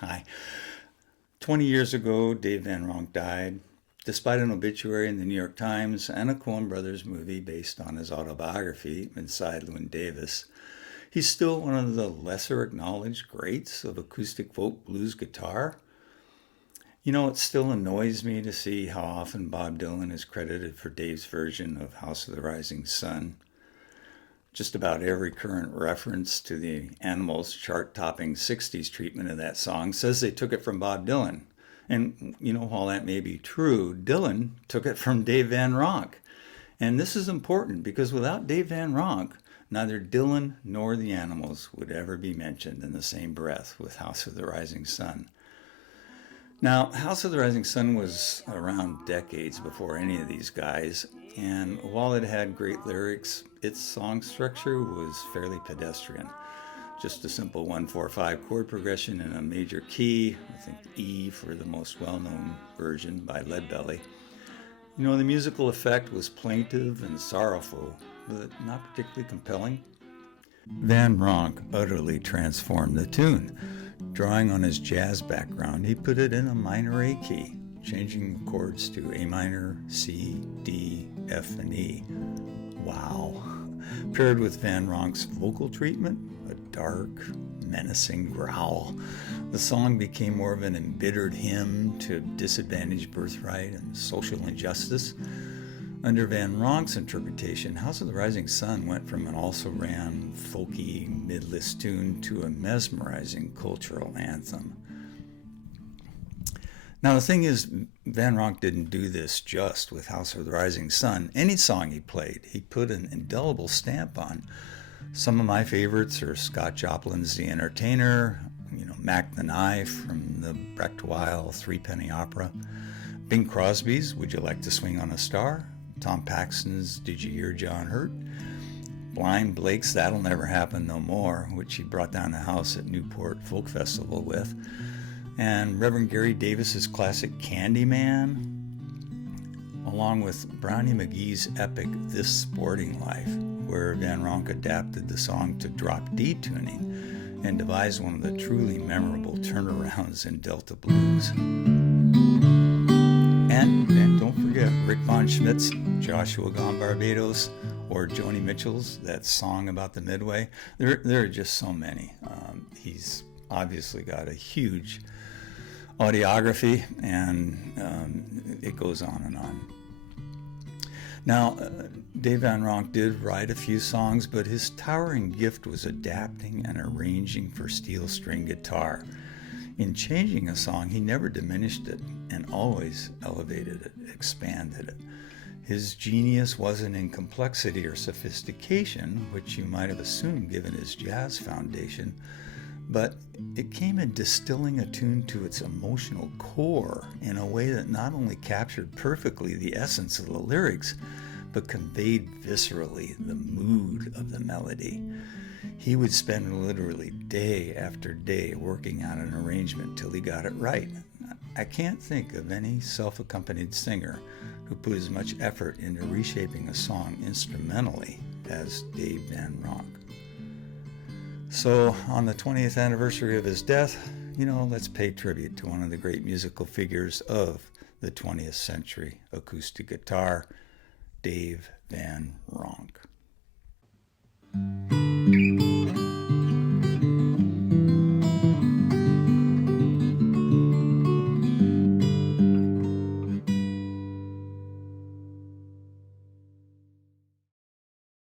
Hi. 20 years ago, Dave Van Ronk died. Despite an obituary in the New York Times and a Coen Brothers movie based on his autobiography, Inside Llewyn Davis, he's still one of the lesser acknowledged greats of acoustic folk blues guitar. It still annoys me to see how often Bob Dylan is credited for Dave's version of House of the Rising Sun. Just about every current reference to the Animals chart-topping 60s treatment of that song says they took it from Bob Dylan. And, while that may be true, Dylan took it from Dave Van Ronk. And this is important because without Dave Van Ronk, neither Dylan nor the Animals would ever be mentioned in the same breath with House of the Rising Sun. Now, House of the Rising Sun was around decades before any of these guys, and while it had great lyrics, its song structure was fairly pedestrian. Just a simple 1-4-5 chord progression in a major key, I think E for the most well-known version by Leadbelly. The musical effect was plaintive and sorrowful, but not particularly compelling. Van Ronk utterly transformed the tune. Drawing on his jazz background, he put it in a minor A key, changing the chords to A minor, C, D, F, and E. Wow. Paired with Van Ronk's vocal treatment, a dark, menacing growl, the song became more of an embittered hymn to disadvantaged birthright and social injustice. Under Van Ronk's interpretation, House of the Rising Sun went from an also-ran, folky, mid-list tune to a mesmerizing cultural anthem. Now, the thing is, Van Ronk didn't do this just with House of the Rising Sun. Any song he played, he put an indelible stamp on. Some of my favorites are Scott Joplin's The Entertainer, Mac the Knife from the Brecht Weill Threepenny Opera, Bing Crosby's Would You Like to Swing on a Star, Tom Paxton's Did You Hear John Hurt, Blind Blake's That'll Never Happen No More, which he brought down the house at Newport Folk Festival with, and Reverend Gary Davis's classic Candyman, along with Brownie McGhee's epic This Sporting Life, where Van Ronk adapted the song to drop D tuning and devised one of the truly memorable turnarounds in Delta blues. And don't forget Rick Von Schmidt's Joshua Gone Barbados, or Joni Mitchell's that Song About the Midway. There are just so many. He's obviously got a huge audiography, and it goes on and on. Now, Dave Van Ronk did write a few songs, but his towering gift was adapting and arranging for steel string guitar. In changing a song, he never diminished it and always elevated it, expanded it. His genius wasn't in complexity or sophistication, which you might have assumed given his jazz foundation, but it came in distilling a tune to its emotional core in a way that not only captured perfectly the essence of the lyrics, but conveyed viscerally the mood of the melody. He would spend literally day after day working on an arrangement till he got it right. I can't think of any self-accompanied singer who put as much effort into reshaping a song instrumentally as Dave Van Ronk. So, on the 20th anniversary of his death, let's pay tribute to one of the great musical figures of the 20th century acoustic guitar, Dave Van Ronk.